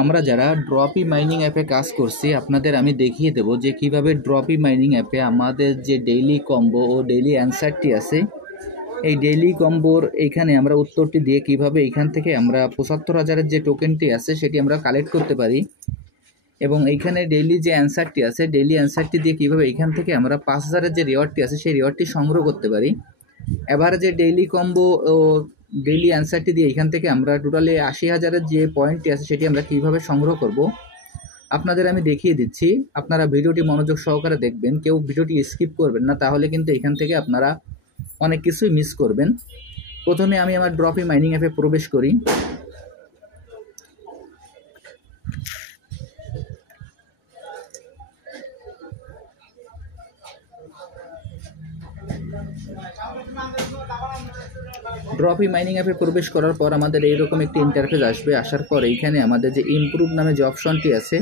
আমরা যারা ড্রপি মাইনিং অ্যাপে কাজ করছি আপনাদের আমি দেখিয়ে দেব যে কিভাবে ড্রপি মাইনিং অ্যাপে আমাদের যে ডেইলি কম্বো ও ডেইলি অ্যান্সারটি আছে এই ডেইলি কম্বোর এইখানে আমরা উত্তরটি দিয়ে কিভাবে এইখান থেকে আমরা ৭৫,০০০-এর যে টোকেনটি আছে সেটি আমরা কালেক্ট করতে পারি এবং এইখানে ডেইলি যে অ্যান্সারটি আছে ডেইলি অ্যান্সারটি দিয়ে কিভাবে এইখান থেকে আমরা ৫,০০০-এর যে রিওয়ার্ডটি আছে সেই রিওয়ার্ডটি সংগ্রহ করতে পারি। এভারেজে ডেইলি কম্বো ও ডেইলি অ্যান্সারটি দিয়ে এখান থেকে আমরা টোটালি ৮০,০০০-এর যে পয়েন্টটি আছে সেটি আমরা কীভাবে সংগ্রহ করব আপনাদের আমি দেখিয়ে দিচ্ছি। আপনারা ভিডিওটি মনোযোগ সহকারে দেখবেন, কেউ ভিডিওটি স্কিপ করবেন না, তাহলে কিন্তু এখান থেকে আপনারা অনেক কিছুই মিস করবেন। প্রথমে আমি আমার ড্রপি মাইনিং অ্যাপে প্রবেশ করি। ড্রপি মাইনিং অ্যাপে প্রবেশ করার পর আমাদের এইরকম একটি ইন্টারফেস আসবে। আসার পর এইখানে আমাদের যে ইমপ্রুভ নামে যে অপশনটি আছে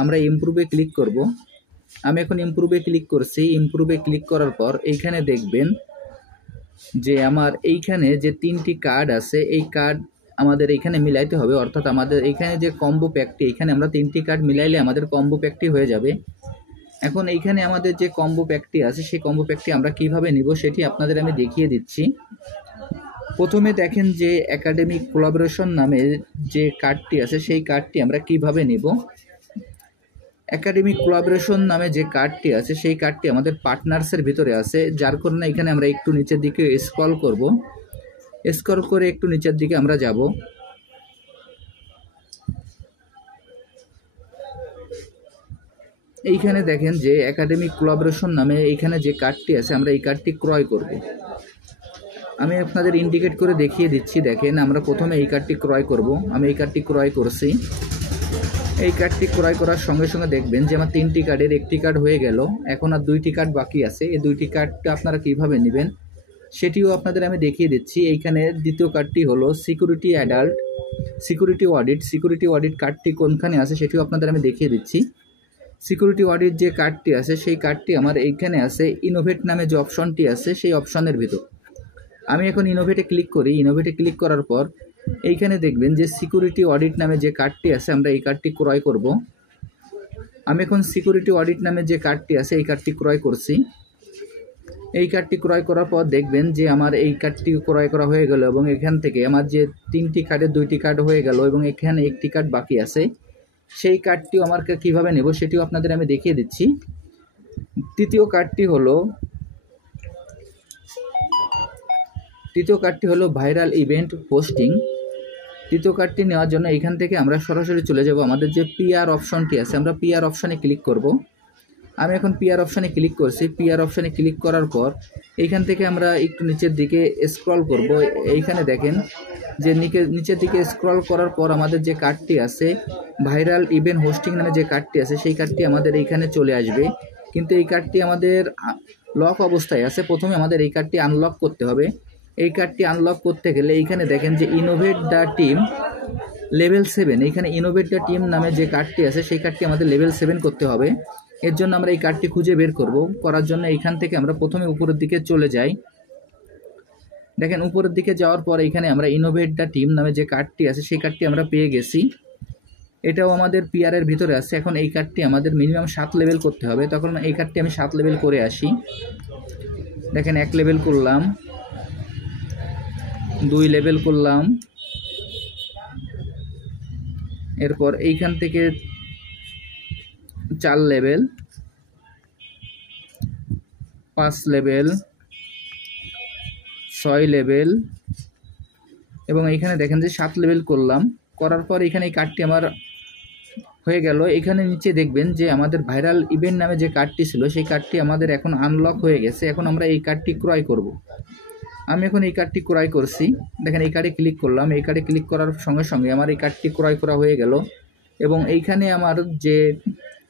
আমরা ইমপ্রুভে ক্লিক করব। আমি এখন ইমপ্রুভে ক্লিক করছি। ইমপ্রুভে ক্লিক করার পর এইখানে দেখবেন যে আমার এইখানে যে ৩টি কার্ড আছে এই কার্ড আমাদের এইখানে মিলাইতে হবে, অর্থাৎ আমাদের এইখানে যে কম্বো প্যাকটি এইখানে আমরা ৩টি কার্ড মিলাইলে আমাদের কম্বো প্যাকটি হয়ে যাবে। এখন এইখানে আমাদের যে কম্বো প্যাকটি আছে সেই কম্বো প্যাকটি আমরা কিভাবে নিব সেটি আপনাদের আমি দেখিয়ে দিচ্ছি। প্রথমে দেখেন যে একাডেমিক কোলাবোরেশন নামে যে কার্ডটি আছে সেই কার্ডটি আমরা কিভাবে নিব। একাডেমিক কোলাবোরেশন নামে যে কার্ডটি আছে সেই কার্ডটি আমাদের পার্টনার্সের ভিতরে আছে, যার কারণে এখানে আমরা একটু নিচের দিকে স্ক্রল করব। স্ক্রল করে একটু নিচের দিকে আমরা যাব। এইখানে দেখেন যে একাডেমিক কোলাবোরেশন নামে এইখানে যে কার্ডটি আছে আমরা এই কার্ডটি ক্রয় করব। আমি আপনাদের ইন্ডিকেট করে দেখিয়ে দিচ্ছি। দেখেন আমরা প্রথমে এই কার্ডটি ক্রয় করব। আমি এই কার্ডটি ক্রয় করছি। এই কার্ডটি ক্রয় করার সঙ্গে সঙ্গে দেখবেন যে আমার ৩টি কার্ডের একটি কার্ড হয়ে গেল, এখন আর ২টি কার্ড বাকি আছে। এই ২টি কার্ডটা আপনারা কিভাবে নেবেন সেটিও আপনাদের আমি দেখিয়ে দিচ্ছি। এইখানে দ্বিতীয় কার্ডটি হলো security adult security audit. Security audit কার্ডটি কোনখানে আছে সেটিও আপনাদের আমি দেখিয়ে দিচ্ছি। সিকিউরিটি অডিট যে কার্ডটি আছে সেই কার্ডটি আমার এইখানে আছে ইনোভেট নামে যে অপশনটি আছে সেই অপশনের ভিতর। আমি এখন ইনোভেটে ক্লিক করি। ইনোভেটে ক্লিক করার পর এইখানে দেখবেন যে সিকিউরিটি অডিট নামে যে কার্ডটি আছে আমরা এই কার্ডটি ক্রয় করব। আমি এখন সিকিউরিটি অডিট নামে যে কার্ডটি আছে এই কার্ডটি ক্রয় করছি। এই কার্ডটি ক্রয় করার পর দেখবেন যে আমার এই কার্ডটি ক্রয় করা হয়ে গেল এবং এখান থেকে আমার যে ৩টি কার্ডের ২টি কার্ড হয়ে গেল এবং এখানে একটি কার্ড বাকি আছে। সেই কার্ডটিও আমার কীভাবে নেব সেটিও আপনাদের আমি দেখিয়ে দিচ্ছি। তৃতীয় কার্ডটি হলো ভাইরাল ইভেন্ট হোস্টিং। তৃতীয় কার্ডটি নেওয়ার জন্য এখান থেকে আমরা সরাসরি চলে যাব আমাদের যে পিআর অপশনটি আছে আমরা পিআর অপশানে ক্লিক করব। আমি এখন পিআর অপশানে ক্লিক করছি। পিআর অপশানে ক্লিক করার পর এইখান থেকে আমরা একটু নিচের দিকে স্ক্রল করব। এইখানে দেখেন যে নিচের দিকে স্ক্রল করার পর আমাদের যে কার্ডটি আছে ভাইরাল ইভেন্ট হোস্টিং নামে যে কার্ডটি আছে সেই কার্ডটি আমাদের এইখানে চলে আসবে, কিন্তু এই কার্ডটি আমাদের লক অবস্থায় আছে। প্রথমে আমাদের এই কার্ডটি আনলক করতে হবে। এই কার্ডটি আনলক করতে গেলে এইখানে দেখেন যে ইনোভেট দ্য টিম লেভেল 7, এইখানে ইনোভেট দ্য টিম নামে যে কার্ডটি আছে সেই কার্ডটি আমাদের লেভেল 7 করতে হবে। এর জন্য আমরা এই কার্ডটি খুঁজে বের করব। করার জন্য এইখান থেকে আমরা প্রথমে উপরের দিকে চলে যাই। দেখেন উপরের দিকে যাওয়ার পর এইখানে আমরা ইনোভেট দ্য টিম নামে যে কার্ডটি আছে সেই কার্ডটি আমরা পেয়ে গেছি। এটাও আমাদের পিআরের ভিতরে আছে। এখন এই কার্ডটি আমাদের মিনিমাম 7 লেভেল করতে হবে। তখন এই কার্ডটি আমি 7 লেভেল করে আসি। দেখেন 1 লেভেল করলাম, 2 লেভেল করলাম, এরপর এইখান থেকে 4 লেভেল, 5 লেভেল, 6 লেভেল এবং এইখানে দেখেন যে 7 লেভেল করলাম। করার পর এখানে এই কার্ডটি আমার হয়ে গেল। এখানে নিচে দেখবেন যে আমাদের ভাইরাল ইভেন্ট নামে যে কার্ডটি ছিল সেই কার্ডটি আমাদের এখন আনলক হয়ে গেছে। এখন আমরা এই কার্ডটি ক্রয় করব। আমি এখন এই কার্ডটি ক্রয় করছি। দেখেন এই কার্ডে ক্লিক করলাম। এই কার্ডে ক্লিক করার সঙ্গে সঙ্গে আমার এই কার্ডটি ক্রয় করা হয়ে গেল এবং এইখানে আমার যে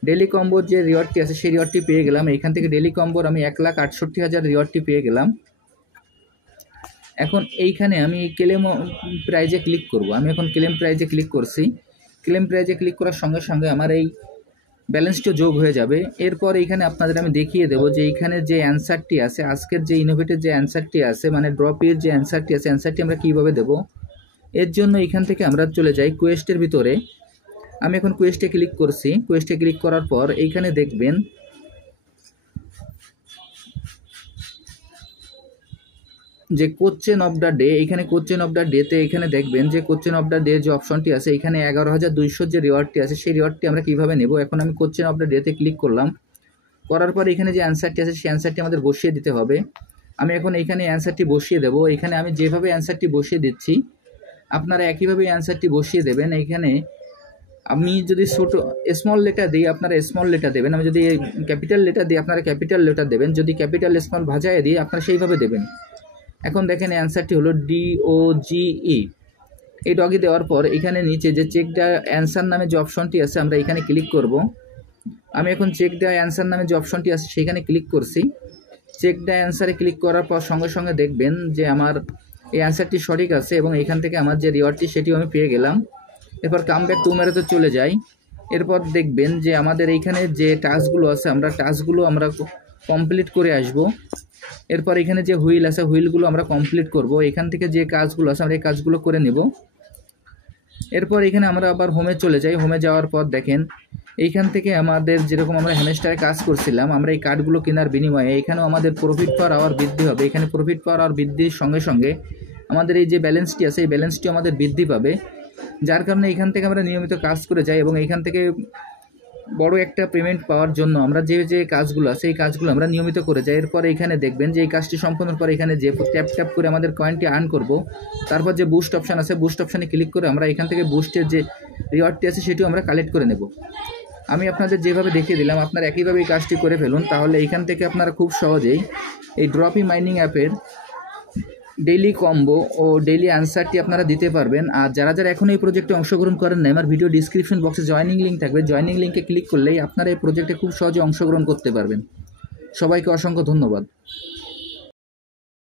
ডেলি কম্বোর যে রিওয়ার্ডটি আছে সেই রিওয়ার্ডটি পেয়ে গেলাম। এইখান থেকে ডেলি কম্বোর আমি 1,68,000 রিওয়ার্ডটি পেয়ে গেলাম। এখন এইখানে আমি ক্লেম প্রাইজে ক্লিক করব। আমি এখন ক্লেম প্রাইজে ক্লিক করছি। ক্লেম প্রাইজে ক্লিক করার সঙ্গে সঙ্গে আমার এই ব্যালেন্সটা যোগ হয়ে যাবে। এরপর এইখানে আপনাদের আমি দেখিয়ে দেবো যে এইখানে যে অ্যান্সারটি আছে আজকের যে ইনোভেটের যে অ্যান্সারটি আছে মানে ড্রপের যে অ্যান্সারটি আছে অ্যান্সারটি আমরা কীভাবে দেবো। এর জন্য এখান থেকে আমরা চলে যাই কোয়েস্টের ভিতরে। আমি এখন কোয়েস্টে ক্লিক করছি। কোয়েস্টে ক্লিক করার পর এইখানে দেখবেন যে কোশ্চেন অফ দ্য ডে, এখানে কোশ্চেন অফ দ্য ডেতে এখানে দেখবেন যে কোশ্চেন অফ দ্য ডে যে অপশনটি আছে এখানে 11,200 যে রিওয়ার্ডটি আছে সেই রিওয়ার্ডটি আমরা কীভাবে নেব। এখন আমি কোশ্চেন অফ দ্য ডেতে ক্লিক করলাম, করার পর এখানে যে অ্যান্সারটি আছে সেই অ্যান্সারটি আমাদের বসিয়ে দিতে হবে। আমি এখন এইখানে অ্যান্সারটি বসিয়ে দেবো। এখানে আমি যেভাবে অ্যান্সারটি বসিয়ে দিচ্ছি আপনারা একইভাবে অ্যান্সারটি বসিয়ে দেবেন। এইখানে আমি যদি ছোটো স্মল লেটার দিই আপনারা স্মল লেটার দেবেন, আমি যদি ক্যাপিটাল লেটার দিই আপনারা ক্যাপিটাল লেটার দেবেন, যদি ক্যাপিটাল স্মল ভাজায় দিই আপনারা সেইভাবে দেবেন। এখন দেখেন অ্যান্সারটি হলো DOGE। এই ডগি দেওয়ার পর এখানে নিচে যে চেক দ্য অ্যান্সার নামে যে অপশনটি আছে আমরা এখানে ক্লিক করব। আমি এখন চেক দ্য অ্যান্সার নামে যে অপশনটি আছে সেখানে ক্লিক করছি। চেক দ্য অ্যান্সারে ক্লিক করার পর সঙ্গে সঙ্গে দেখবেন যে আমার এই অ্যান্সারটি সঠিক আছে এবং এখান থেকে আমার যে রিওয়ার্ডটি সেটিও আমি পেয়ে গেলাম। এরপর কাম ব্যাক টু মেরোতে চলে যাই। এরপর দেখবেন যে আমাদের এইখানে যে টাস্কগুলো আছে আমরা টাস্কগুলো আমরা কমপ্লিট করে আসব। এরপর এখানে যে হুইল আছে হুইলগুলো আমরা কমপ্লিট করব। এখান থেকে যে কাজগুলো আছে আমরা এই কাজগুলো করে নেব। এরপর এখানে আমরা আবার হোমে চলে যাই। হোমে যাওয়ার পর দেখেন এইখান থেকে আমাদের যেরকম আমরা হ্যামস্টারে কাজ করছিলাম আমরা এই কার্ডগুলো কেনার বিনিময়ে এখানেও আমাদের প্রফিট পাওয়ার আওয়ার বৃদ্ধি হবে। এখানে প্রফিট পাওয়ার আওয়ার বৃদ্ধির সঙ্গে সঙ্গে আমাদের এই যে ব্যালেন্সটি আছে এই ব্যালেন্সটিও আমাদের বৃদ্ধি পাবে, যার কারণে এখান থেকে আমরা নিয়মিত কাজ করে যাই এবং এইখান থেকে বড় একটা পেমেন্ট পাওয়ার জন্য আমরা যে যে কাজগুলো আছে এই কাজগুলো আমরা নিয়মিত করে যাই। এরপর এখানে দেখবেন যে এই কাজটি সম্পন্ন পর এখানে যে ট্যাপ ট্যাপ করে আমাদের কয়েনটি আর্ন করব, তারপর যে বুস্ট অপশান আছে বুস্ট অপশানে ক্লিক করে আমরা এখান থেকে বুস্টের যে রিওয়ার্ডটি আছে সেটিও আমরা কালেক্ট করে নেব। আমি আপনাদের যেভাবে দেখিয়ে দিলাম আপনারা একইভাবে এই কাজটি করে ফেলুন, তাহলে এখান থেকে আপনারা খুব সহজেই এই ড্রপি মাইনিং অ্যাপের ডেইলি কম্বো ও ডেইলি অ্যান্সারটি আপনারা দিতে পারবেন। আর যারা যারা এখন এই প্রজেক্টে অংশগ্রহণ করেন না আমার ভিডিও ডিসক্রিপশন বক্সে জয়েনিং লিঙ্ক থাকবে, জয়েনিং লিঙ্কে ক্লিক করলেই আপনারা এই প্রজেক্টে খুব সহজে অংশগ্রহণ করতে পারবেন। সবাইকে অসংখ্য ধন্যবাদ।